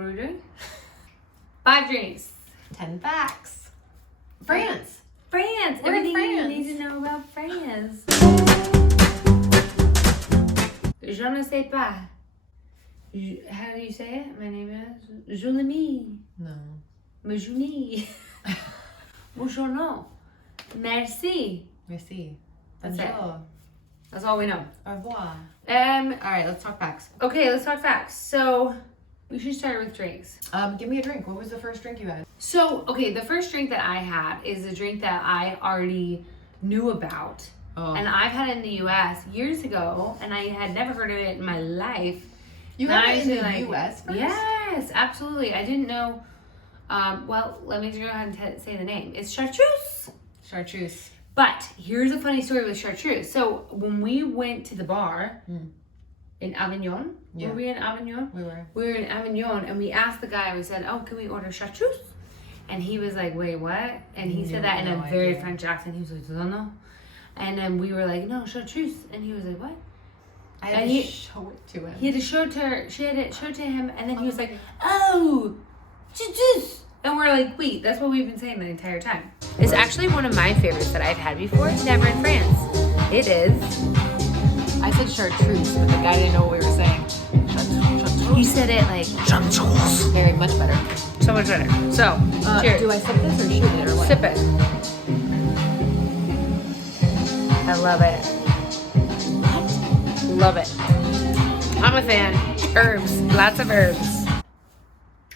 What are we doing? 5 drinks. 10 facts. France. France. We're in Everything France. you need to know about France. Je ne sais pas. How do you say it? My name is Julimi. No. Majuni. Bonjour. No. Merci. Merci. That's it. Bonjour. That's all we know. Au revoir. All right, let's talk facts. Okay, let's talk facts. So we should start with drinks. Give me a drink. What was the first drink you had? So, okay, the first drink that I had is a drink that I already knew about. Oh. And I've had it in the US years ago, and I had never heard of it in my life. You And had I it in the actually, US first? Yes, absolutely. I didn't know. Well, let me just go ahead and say the name. It's chartreuse. Chartreuse. But here's a funny story with chartreuse. So when we went to the bar in Avignon, were we in Avignon? We were. We were in Avignon, and we asked the guy, we said, oh, can we order chartreuse? And he was like, wait, what? And he said that in a very French accent. He was like, no, no. And then we were like, no, chartreuse. And he was like, what? I had to show it to him. He had to show it to her. She had to show it to him. And then he was like, oh, chartreuse. And we're like, wait, that's what we've been saying the entire time. It's actually one of my favorites that I've had before. Never in France. It is. I said chartreuse, but the guy didn't know what we were saying. Chartreuse. He said it like Chartreuse. Very much better. so much better. So, cheers. Do I sip this or shoot it or what? Sip it. I love it. What? Love it. I'm a fan. Herbs. Lots of herbs.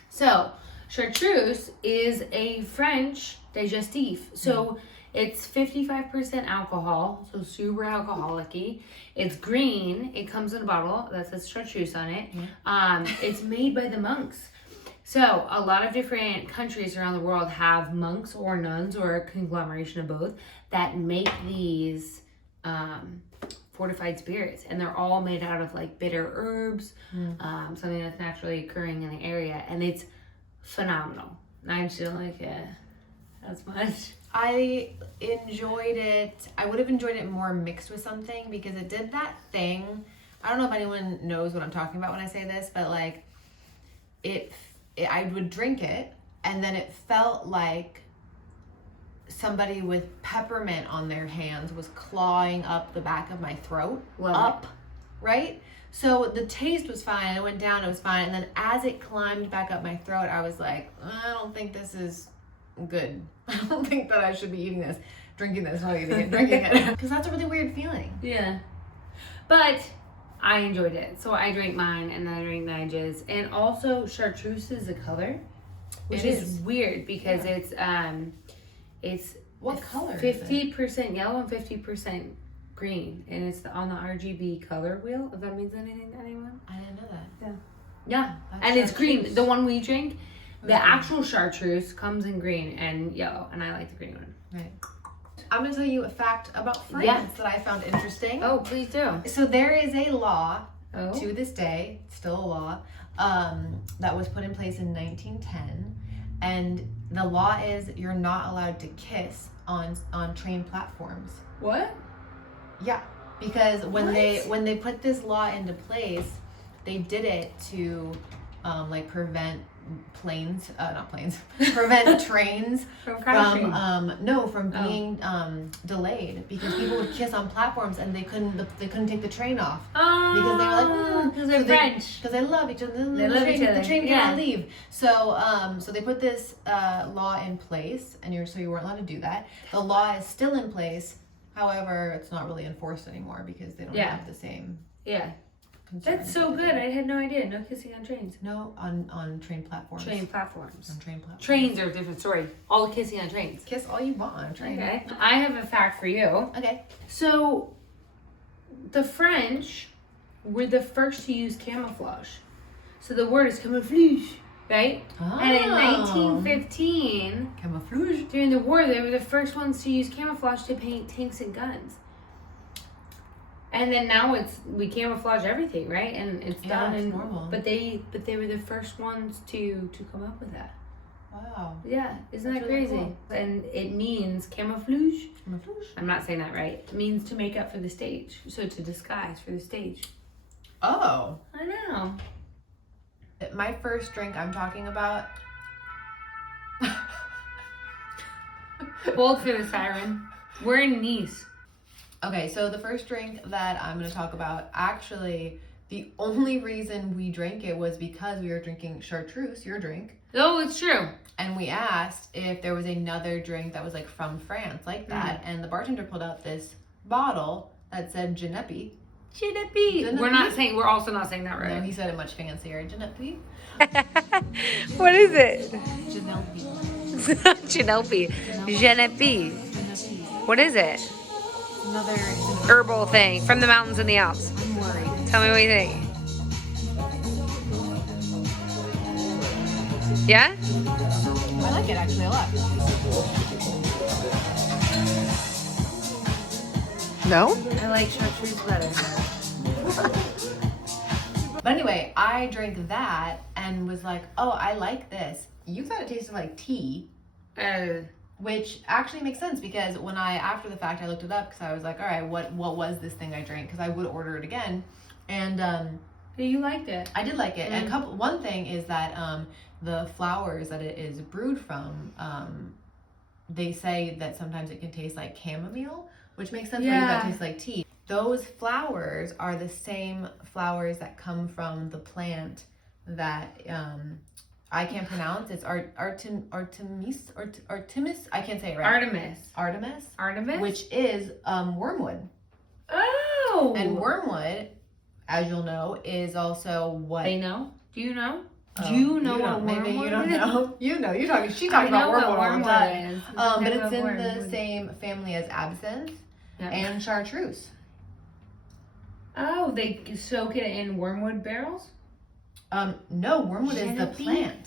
So, chartreuse is a French digestif. So, it's 55% alcohol, so super alcoholic-y. It's green. It comes in a bottle that says chartreuse on it. It's made by the monks. So, a lot of different countries around the world have monks or nuns or a conglomeration of both that make these fortified spirits, and they're all made out of like bitter herbs, something that's naturally occurring in the area, and it's phenomenal. I just don't like it as much. I enjoyed it. I would have enjoyed it more mixed with something because it did that thing. I don't know if anyone knows what I'm talking about when I say this, but like I would drink it and then it felt like somebody with peppermint on their hands was clawing up the back of my throat. Right? So the taste was fine. It went down, it was fine. And then as it climbed back up my throat, I was like, I don't think this is good. I don't think that I should be drinking this while eating it, drinking it. Because that's a really weird feeling. Yeah. But I enjoyed it. So I drank mine and then I drank Nige's. And also chartreuse is a color, which is weird because it's what color? 50% yellow and 50% green, and it's on the RGB color wheel. If that means anything to anyone. I didn't know that. Yeah, That's and it's chartreuse. green. The one we drink, the actual chartreuse comes in green and yellow, and I like the green one. Right. I'm gonna tell you a fact about France that I found interesting. Oh, please do. So there is a law to this day, still a law, that was put in place in 1910, and the law is you're not allowed to kiss on train platforms. What? Yeah, because when they put this law into place, they did it to like prevent prevent trains from being delayed, because people would kiss on platforms and they couldn't take the train off because they were like because they're French, because they love each other. They love each other. The train cannot leave. So so they put this law in place, and you weren't allowed to do that. The law is still in place. However, it's not really enforced anymore because they don't have the same. Yeah. That's so good. I had no idea. No kissing on trains. No, on train platforms. Train platforms. On train platforms. Trains are a different story. All the kissing on trains. Kiss all you want on a train. Okay. I have a fact for you. Okay. So, the French were the first to use camouflage. So the word is camouflage, right? Oh. And in 1915, Camouflage. during the war, they were the first ones to use camouflage to paint tanks and guns. And then now we camouflage everything, right? And it's done. It's normal. But they were the first ones to come up with that. Wow. Yeah, isn't that That's really crazy? cool. And it means camouflage. Camouflage. I'm not saying that right. It means to make up for the stage. So to disguise for the stage. Oh. I know. My first drink I'm talking about. Hold for the siren. We're in Nice. Okay, so the first drink that I'm going to talk about, actually, the only reason we drank it was because we were drinking chartreuse, your drink. Oh, it's true. And we asked if there was another drink that was like from France, like that. And the bartender pulled out this bottle that said Genepi. Genepi. We're also not saying that right. No, he said it much fancier. Genepi. What is it? Genepi. Genepi. Genepi. What is it? Another Herbal thing from the mountains and the Alps. I'm worried. Tell me what you think. Yeah? I like it actually a lot. No? I like chartreuse better. But anyway, I drank that and was like, oh, I like this. You thought it tasted like tea. Which actually makes sense because when after the fact, I looked it up because I was like, all right, what was this thing I drank? Because I would order it again. And yeah, you liked it. I did like it. And one thing is that the flowers that it is brewed from, they say that sometimes it can taste like chamomile, which makes sense why you thought it tastes like tea. Those flowers are the same flowers that come from the plant that I can't pronounce. It's Artemis. I can't say it right. Artemis. Which is wormwood. Oh. And wormwood, as you'll know, is also what they know. Do you know? Oh, you know what wormwood maybe you don't is? know. You know. She talks about wormwood all the time. But it's in wormwood. the same family as absinthe and chartreuse. Oh, they soak it in wormwood barrels? No, wormwood is the plant.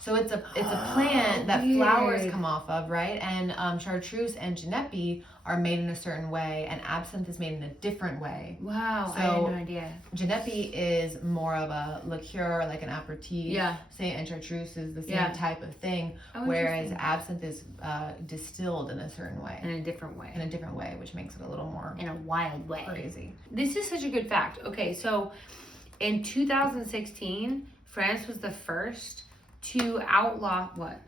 So it's a plant that flowers come off of, right? And chartreuse and Genepi are made in a certain way, and absinthe is made in a different way. Wow, so I had no idea. Genepi is more of a liqueur, like an aperitif. Yeah. And chartreuse is the same type of thing, whereas absinthe is distilled in a certain way. In a different way. Which makes it a little more in a wild way. Crazy. This is such a good fact. Okay, so in 2016, France was the first to outlaw what?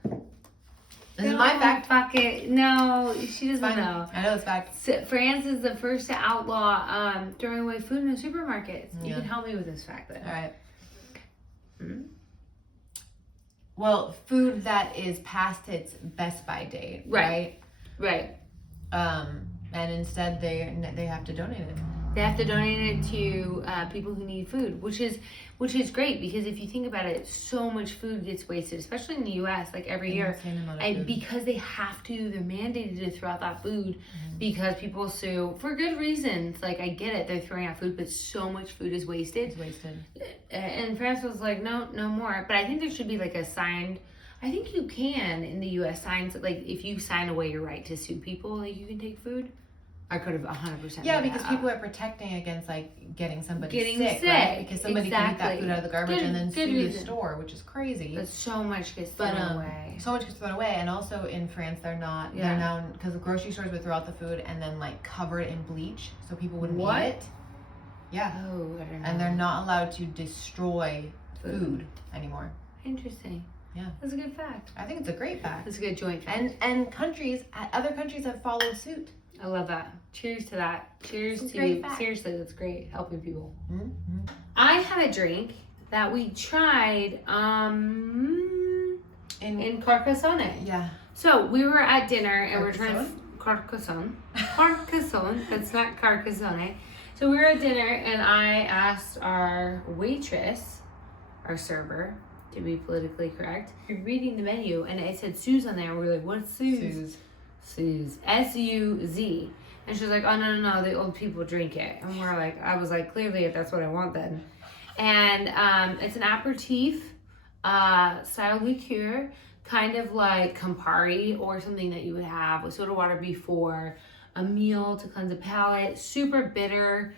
This is my fact. Fuck it. No, she doesn't know. I know this fact. So France is the first to outlaw throwing away food in the supermarkets. You can help me with this fact then. All right. Well, food that is past its best by date, right? Right. And instead they have to donate it. They have to donate it to people who need food, which is great because if you think about it, so much food gets wasted, especially in the U.S. like every year, and because they have to, they're mandated to throw out that food because people sue for good reasons. Like I get it, they're throwing out food, but so much food is wasted. It's wasted. And France was like, no more. But I think there should be like a signed. I think you can in the U.S. signs like if you sign away your right to sue people, like you can take food. I could have 100%. Yeah, because people are protecting against like getting somebody sick, right? Because somebody can eat that food out of the garbage and then sue the store, which is crazy. But so much gets thrown away. So much gets thrown away, and also in France, they're now because the grocery stores would throw out the food and then like cover it in bleach so people wouldn't eat it. Yeah. Oh, I don't know. And they're not allowed to destroy food anymore. Interesting. Yeah. That's a good fact. I think it's a great fact. That's a good joint fact. And other countries have followed suit. I love that. Cheers to that. Cheers to seriously, that's great. Helping people. Mm-hmm. I had a drink that we tried in Carcassonne. Yeah. So we were at dinner and we're trying to Carcassonne. That's not Carcassonne. So we were at dinner and I asked our waitress, our server, to be politically correct, reading the menu and it said Suze on there and we were like, what's Suze? Suze. S-U-Z. And she's like, oh, no, the old people drink it. And I was like, clearly that's what I want then. And it's an aperitif style liqueur, kind of like Campari or something that you would have with soda water before a meal to cleanse the palate. Super bitter,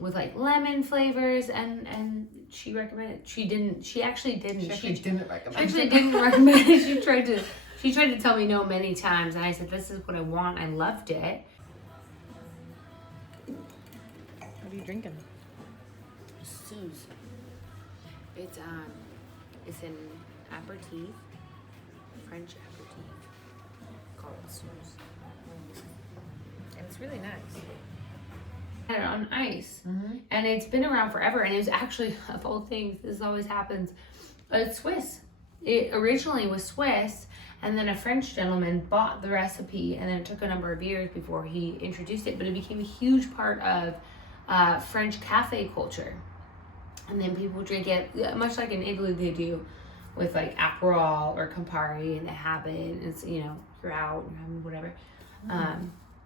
with like lemon flavors. And she recommended, she actually didn't recommend it. She tried to tell me no many times, and I said, this is what I want. I loved it. What are you drinking? Suze. It's an aperitif, French aperitif, called sauce, and it's really nice. Had it on ice, and it's been around forever. And it was actually, of all things, this always happens. It's Swiss. It originally was Swiss, and then a French gentleman bought the recipe, and then it took a number of years before he introduced it. But it became a huge part of French cafe culture. And then people drink it, much like in Italy they do with like Aperol or Campari, and they have it, and it's, you know, you're out, you're having whatever.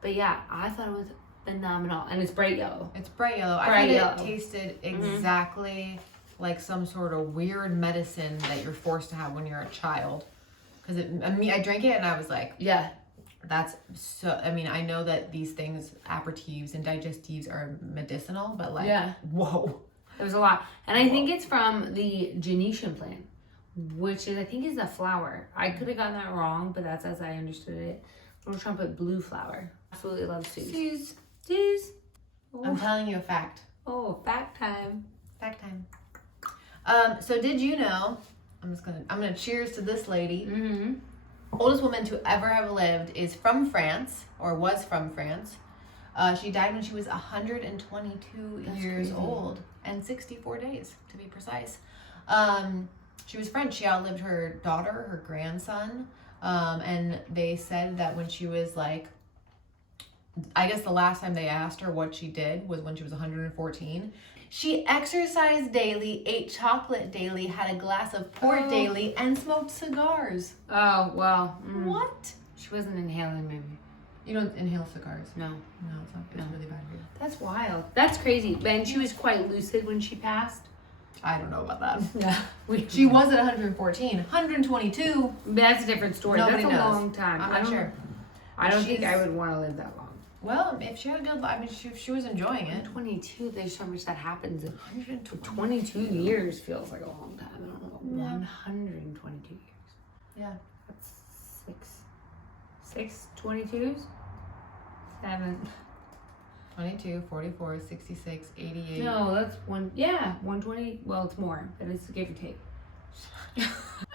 But yeah, I thought it was phenomenal. And it's bright yellow. It's bright yellow. I thought it tasted exactly like some sort of weird medicine that you're forced to have when you're a child. Because I drank it and I was like, yeah, that's so, I mean, I know that these things, aperitifs and digestives, are medicinal, but like, whoa. There was a lot. And I think it's from the gentian plant, which is, I think, is a flower. I could have gotten that wrong, but that's as I understood it. Little trumpet blue flower. Absolutely love Suze. Suze. Oh. I'm telling you a fact. Oh, fact time. Fact time. So did you know, I'm gonna cheers to this lady. Oldest woman to ever have lived is from France, or was from France. She died when she was 122 years old and 64 days, to be precise. She was French. She outlived her daughter, her grandson, and they said that when she was like, I guess the last time they asked her what she did was when she was 114. She exercised daily, ate chocolate daily, had a glass of port daily, and smoked cigars. Oh, well. What? She wasn't inhaling, maybe. You don't inhale cigars? No. No, it's not. It's really bad for you. That's wild. That's crazy. And she was quite lucid when she passed. I don't know about that. Yeah. She was at 114. 122. That's a different story. Nobody That's a knows. long time. I'm not sure. I don't think I would want to live that long. Well, if she had a good life, I mean, if she was enjoying it. 22, there's so much that happens. 122 years feels like a long time. I don't know. 122 years. Yeah. That's six 22s? 7. 22, 44, 66, 88. No, that's 120. Well, it's more, but it's give or take.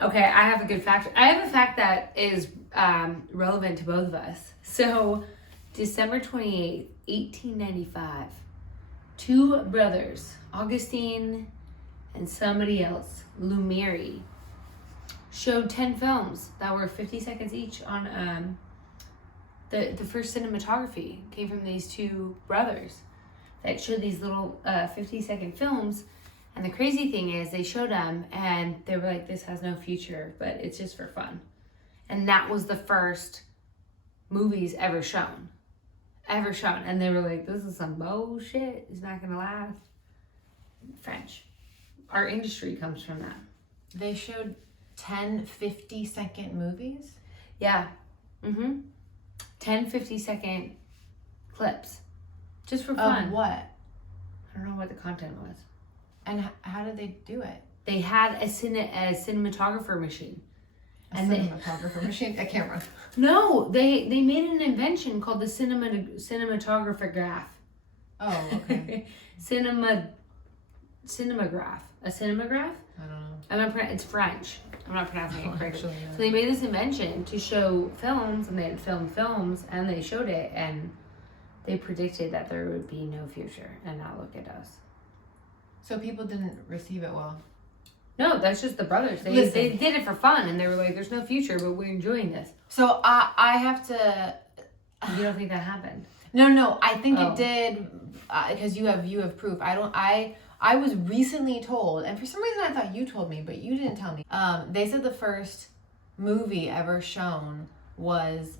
Okay, I have a good fact. I have a fact that is relevant to both of us. So, December 28th, 1895, 2 brothers, Augustine and somebody else, Lumiere, showed 10 films that were 50 seconds each on the first cinematography came from these 2 brothers that showed these little 50-second films. And the crazy thing is they showed them and they were like, this has no future, but it's just for fun. And that was the first movies ever shown. And they were like, this is some bullshit. It's not going to last. French. Our industry comes from that. They showed 10 50-second movies? Yeah. 10 50-second clips. Just for fun. Of what? I don't know what the content was. And how did they do it? They had a cinematographer machine. A machine? A camera. No, they made an invention called the cinematographer graph. Oh, okay. Cinematograph. A cinematograph? I don't know. It's French. I'm not pronouncing it correctly. Actually, yeah. So they made this invention to show films, and they had filmed films, and they showed it, and they predicted that there would be no future. And now look at us. So people didn't receive it well. No, that's just the brothers. They did it for fun, and they were like, "There's no future, but we're enjoying this." So I have to. You don't think that happened? No. I think it did, because you have proof. I was recently told, and for some reason I thought you told me, but you didn't tell me. They said the first movie ever shown was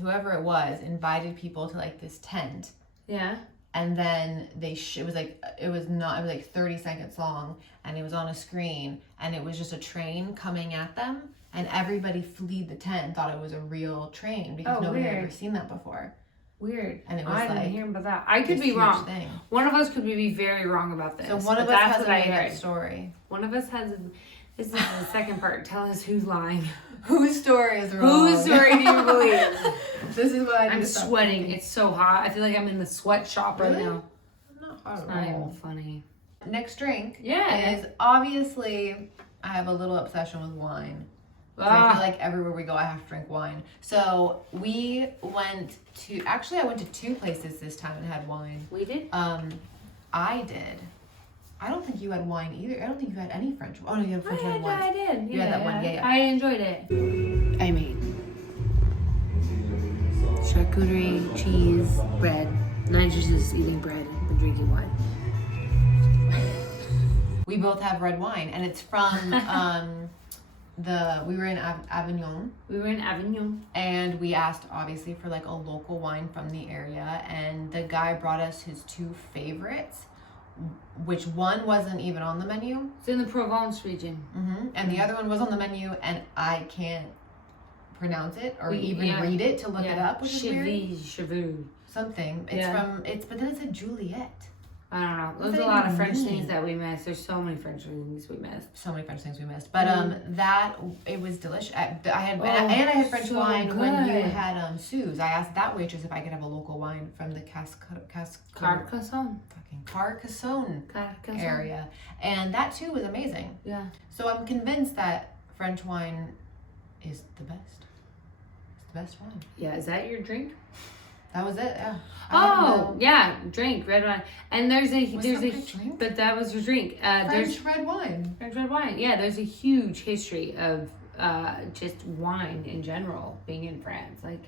whoever it was invited people to like this tent. Yeah. And then it was like 30 seconds long, and it was on a screen, and it was just a train coming at them, and everybody fled the tent and thought it was a real train because nobody had ever seen that before. Weird. And it was I didn't hear about that. I could be wrong. Thing. One of us could be very wrong about this. So one of us has a made-up story. One of us has. This is the second part. Tell us who's lying. Whose story is wrong? Whose story do you believe? This is what I'm sweating. It's so hot. I feel like I'm in the sweatshop right now. I'm not hot It's at not even all. funny. Next drink Yeah. is obviously, I have a little obsession with wine. I feel like everywhere we go, I have to drink wine. So we went to, actually I went to 2 places this time and had wine. We did? I did. I don't think you had wine either. I don't think you had any French wine. Oh, no, you had French wine once. I did. You had that one, yeah. I enjoyed it. I made charcuterie, cheese, bread. Nige is just eating bread and drinking wine. We both have red wine, and it's from we were in Avignon. We were in Avignon. And we asked, obviously, for like a local wine from the area, and the guy brought us his 2 favorites, which one wasn't even on the menu. It's in the Provence region. And the other one was on the menu, and I can't pronounce it or even read it to look it up, which is weird. Cheveux. Something. It's but then it said Juliet. I don't know. There's a lot of French things that we missed. There's so many French things we missed. So many French things we missed. But that it was delicious. I had French wine when you had Sue's. I asked that waitress if I could have a local wine from the Carcassonne area, and that too was amazing. Yeah. So I'm convinced that French wine is the best. It's the best wine. Yeah. Is that your drink? That was it. Yeah. Yeah, drink red wine. And there's a drink? But that was your drink. French red wine. French red wine. Yeah, there's a huge history of just wine in general being in France. Like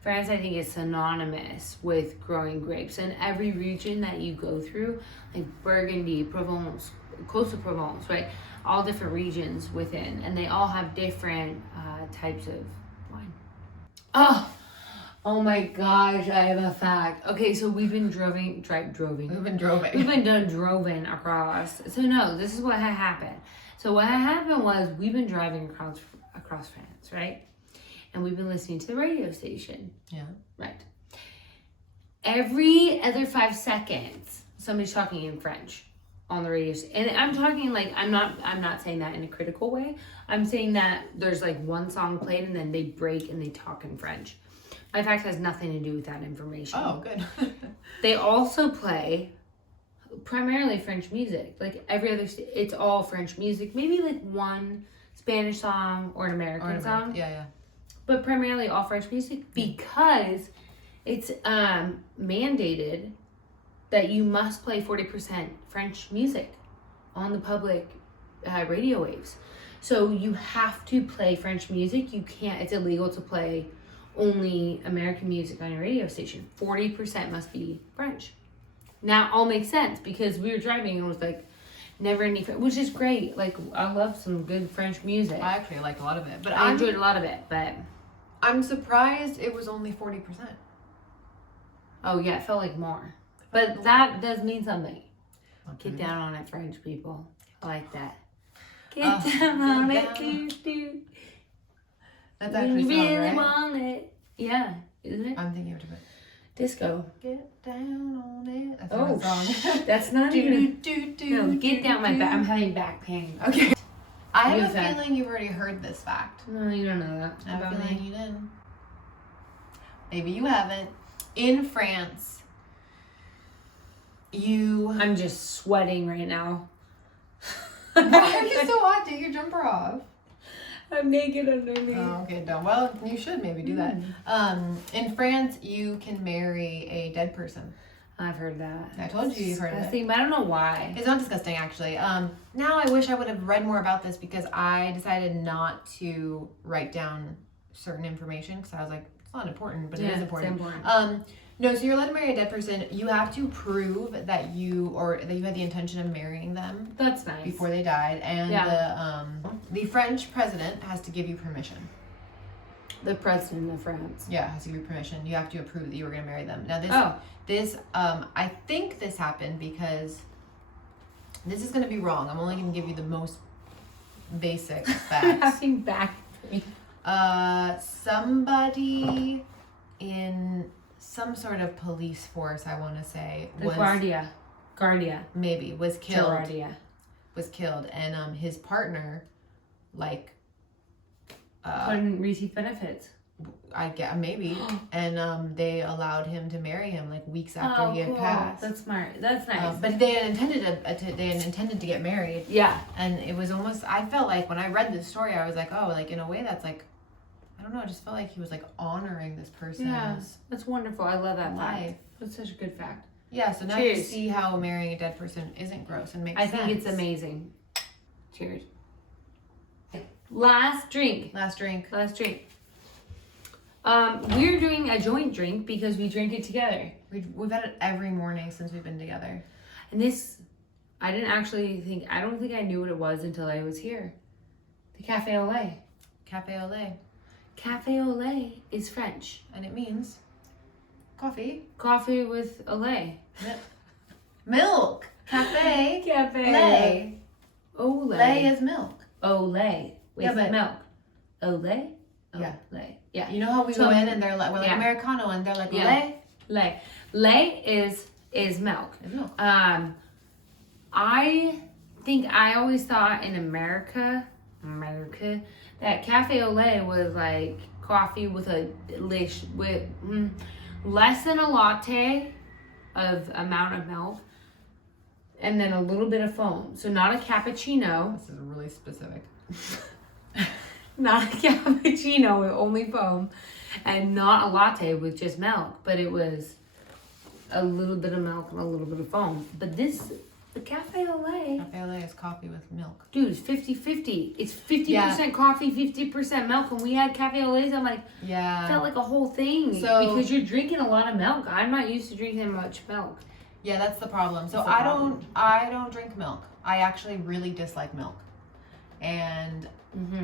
France, I think, is synonymous with growing grapes, and every region that you go through, like Burgundy, Provence, Coast of Provence, right? All different regions within, and they all have different types of wine. Oh my gosh, I have a fact. Okay, so we've been droving across. So no, this is what had happened. So what had happened was we've been driving across France, right? And we've been listening to the radio station. Yeah. Right. Every other 5 seconds, somebody's talking in French on the radio station. And I'm talking like, I'm not saying that in a critical way. I'm saying that there's like one song played and then they break and they talk in French. My fact has nothing to do with that information. Oh, good. They also play primarily French music. Like every other, it's all French music. Maybe like one Spanish song or an American song. Yeah. But primarily all French music because it's mandated that you must play 40% French music on the public radio waves. So you have to play French music. You can't, it's illegal to play only American music on your radio station. 40% must be French. Now all makes sense because we were driving and it was like never any French, which is great. Like I love some good French music. I actually liked a lot of it, but I enjoyed a lot of it. But I'm surprised it was only 40%. Oh yeah, it felt like more. But that does mean something. Okay. Get down on it, French people. I like that. Get down on it, do. That's actually you song, really right? want it. Yeah, isn't it? I'm thinking of it. Disco. Get down on it. That's Oh, song. That's not even. No, get down my back. I'm having back pain. Okay. I have a feeling you've already heard this fact. No, you don't know that. I have a feeling you didn't. Maybe you haven't. In France, I'm just sweating right now. Why are you so hot? Take your jumper off. I'm naked underneath. Oh, okay, don't. Well, you should maybe do that. In France, you can marry a dead person. I've heard that. I told you you've heard of it. But I don't know why. It's not disgusting, actually. Now I wish I would have read more about this because I decided not to write down certain information because I was like, it's not important, but it is important. It's important. No, so you're allowed to marry a dead person. You have to prove that you had the intention of marrying them. That's nice. Before they died, and the French president has to give you permission. The president of France. Yeah, has to give you permission. You have to approve that you were going to marry them. Now this I think this happened because this is going to be wrong. I'm only going to give you the most basic facts. Having back pain. Somebody in some sort of police force, I want to say, Guardia. Maybe was killed. Guardia. Was killed, and his partner, like, couldn't receive benefits. I get maybe, and they allowed him to marry him like weeks after he had passed. That's smart. That's nice. But they had intended to get married. Yeah. And it was almost, I felt like when I read this story, I was like, oh, like in a way that's like, I don't know, I just felt like he was like honoring this person's that's wonderful. I love that life. fact. That's such a good fact. Yeah, so now you see how marrying a dead person isn't gross and makes sense. I think it's amazing. Cheers. Last drink. We're doing a joint drink because we drink it together. We've had it every morning since we've been together. And this, I don't think I knew what it was until I was here. The Café au lait. Café au lait. Café au lait is French. And it means coffee. Coffee with au lait. Milk. Café. Lait. Au lait. Lait is milk. Au lait. With milk. Au lait? Yeah. Lait. Yeah. You know how we go in and we're like Americano and they're like lait? Lait. Lait is milk. It's milk. I think I always thought in America that cafe au lait was like coffee with less than a latte of amount of milk and then a little bit of foam. So not a cappuccino. This is really specific. Not a cappuccino with only foam, and not a latte with just milk, but it was a little bit of milk and a little bit of foam. But the Café au lait. Café au lait is coffee with milk. Dude, it's 50-50. It's 50% coffee, 50% milk. When we had Café au lait, I'm like, felt like a whole thing. So, because you're drinking a lot of milk. I'm not used to drinking much milk. Yeah, that's the problem. So I don't drink milk. I actually really dislike milk. And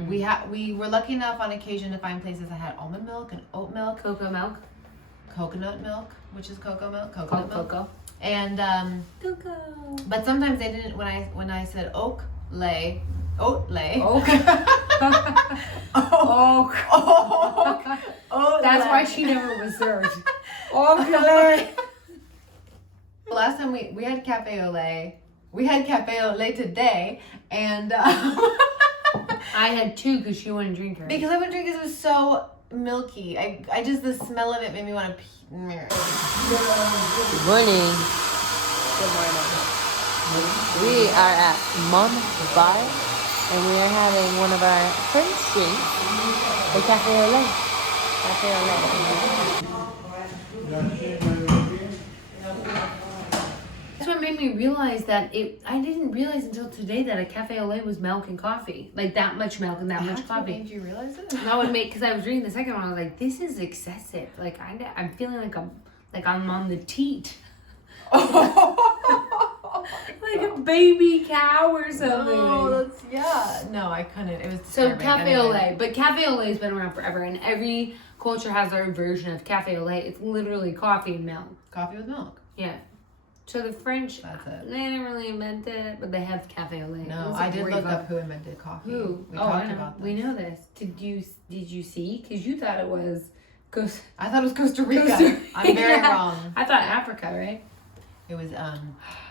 we were lucky enough on occasion to find places that had almond milk and oat milk, coconut milk, which is cocoa milk, cocoa, and cocoa. But sometimes they didn't. When I said oat lay, oat. That's why she never was served. Oat lay. Last time we had cafe au lait. We had cafe au lait today, and I had two because she wouldn't drink her. Because I wouldn't drink because it was so milky. I just, the smell of it made me want to pee. Good morning. Good morning. We are at Mom's Bar, and we are having one of our French drinks, the Café au lait. Café au lait. That's what made me realize that I didn't realize until today that a cafe au lait was milk and coffee. Like that much milk and that much coffee. Made you realize it? No, it made, because I was reading the second one, I was like, this is excessive. Like I'm feeling like I'm on the teat. Like a baby cow or something. Oh, no, I couldn't. It was so cafe au lait, but cafe au lait has been around forever, and every culture has their version of cafe au lait. It's literally coffee and milk. Coffee with milk. Yeah. So the French, that's it. They didn't really invent it, but they have cafe au lait. No, I did look up who invented coffee. Who? We talked about this. We know this. Did you see? Because you thought it was I thought it was Costa Rica. I'm very wrong. I thought Africa, right? It was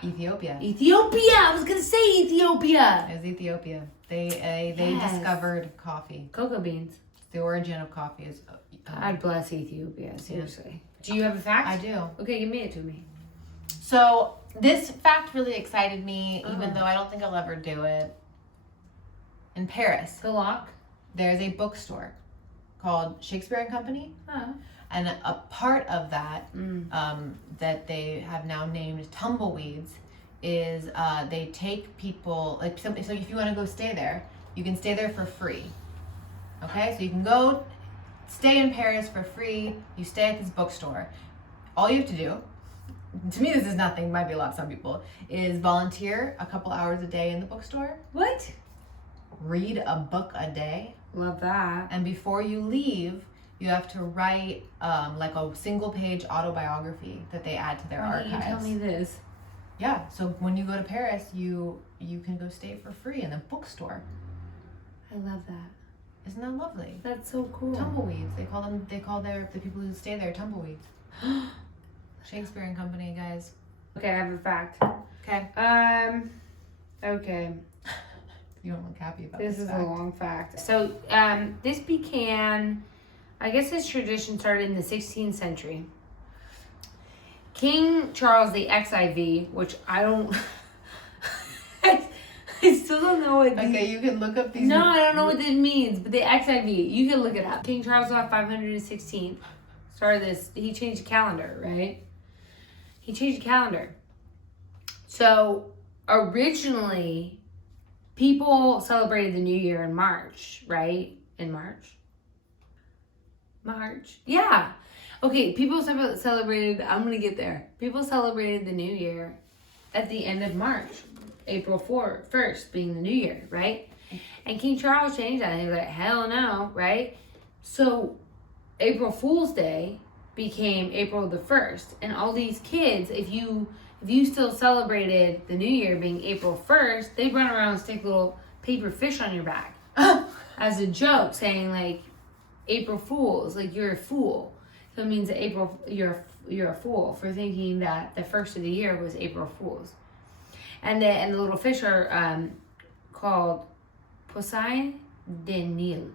Ethiopia. Ethiopia! I was gonna say Ethiopia! It was Ethiopia. They discovered coffee. Cocoa beans. The origin of coffee is... God bless Ethiopia, seriously. Do you have a fact? I do. Okay, give it to me. So, this fact really excited me, even though I don't think I'll ever do it. In Paris. The Lock? There's a bookstore called Shakespeare and Company. And a part of that, that they have now named Tumbleweeds, is they take people, like, so if you want to go stay there, you can stay there for free. Okay? So you can go stay in Paris for free. You stay at this bookstore. All you have to do, to me this is nothing, might be a lot to some people, is volunteer a couple hours a day in the bookstore. What? Read a book a day. Love that. And before you leave, you have to write like a single page autobiography that they add to their archives. You tell me this. Yeah, so when you go to Paris, you can go stay for free in the bookstore. I love that. Isn't that lovely? That's so cool. Tumbleweeds. They call the people who stay there tumbleweeds. Shakespeare and Company, guys. Okay, I have a fact. Okay. Okay. You don't look happy about this. This is a long fact. So, this began I guess this tradition started in the 16th century. King Charles the XIV, which I don't... I still don't know what Okay, you can look up these. No, I don't know what this means, but the XIV, you can look it up. King Charles the 516th started this. He changed the calendar, right? He changed the calendar. So originally, people celebrated the New Year in March, right? In March. Yeah. Okay, people celebrated, I'm going to get there. People celebrated the New Year at the end of March. April 1st being the New Year, right? And King Charles changed that. He was like, hell no, right? So April Fool's Day became April the 1st. And all these kids, if you still celebrated the New Year being April 1st, they'd run around and stick little paper fish on your back as a joke, saying like, April Fools, like you're a fool. So it means that you're a fool for thinking that the first of the year was April Fools. And the little fish are called Poseidon de Nil.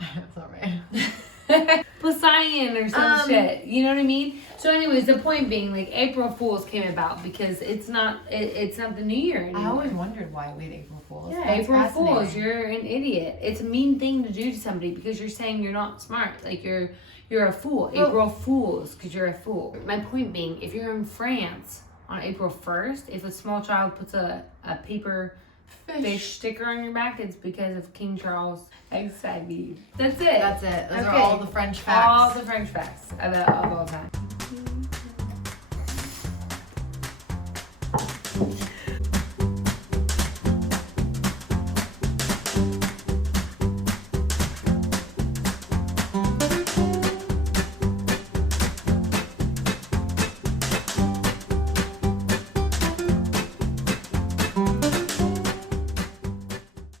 That's all right. Poseidon or some shit. You know what I mean? So anyways, the point being, like, April Fools came about because it's not the New Year anymore. I always wondered why we had April Fools. Yeah, That's April Fools, you're an idiot. It's a mean thing to do to somebody because you're saying you're not smart. Like, you're a fool. Well, April Fools, because you're a fool. My point being, if you're in France on April 1st, if a small child puts a paper fish sticker on your back, it's because of King Charles XIV. That's it. That's it. Those are all the French facts. All the French facts of all time.